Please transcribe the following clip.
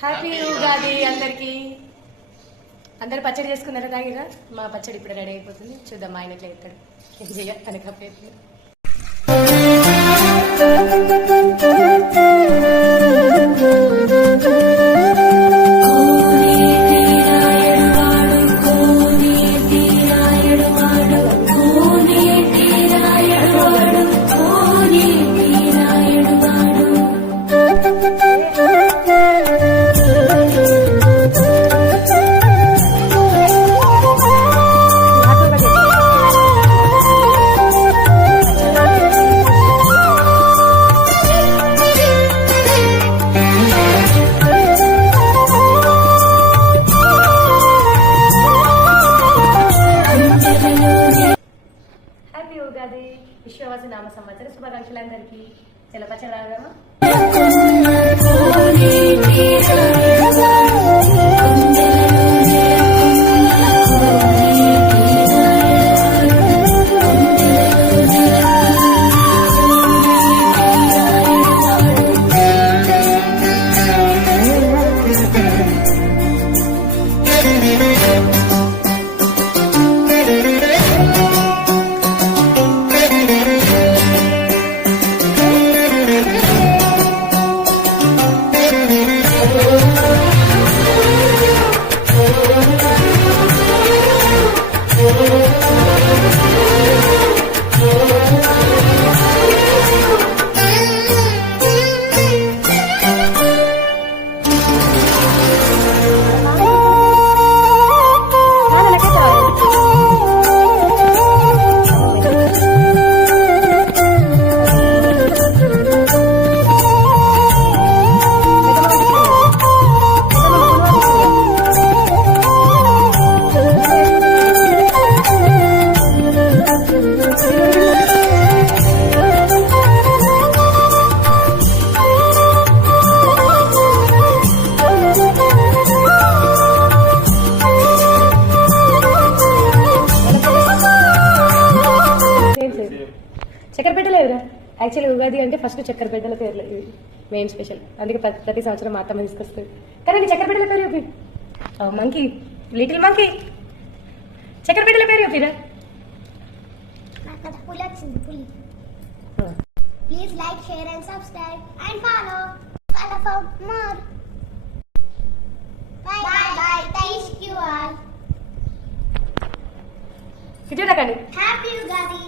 Happy Ugadi అందరికి. అందరు పచ్చడి చేసుకున్నారా తాగిరా? మా పచ్చడి ఇప్పుడు రెడీ అయిపోతుంది. చూద్దాం మా ఆయన ఎట్లా చెప్తాడు. ఏం చెయ్య కనకపోతుంది. విశ్వవాసి నామ సంవత్సర శుభాకాంక్షలు అందరికీ. తెలపచ్చలాగమా చక్కెరపేటలేదురా. యాక్చువల్లీ ఉగాది అంటే ఫస్ట్ చక్కెరపేటల పేర్లు ఇవి మెయిన్ స్పెషల్. అందుకే ప్రతి సంవత్సరం మా అత్తమ్మ తీసుకొస్తుంది. కానీ నీ చక్కెరపేటల పేరు చెప్పి మంకీ లిటిల్ మంకీ చక్కెరపేటల పేరు చెప్పిరా. Please like, share and subscribe and follow for more. Bye bye. Thank you all. Happy Ugadi.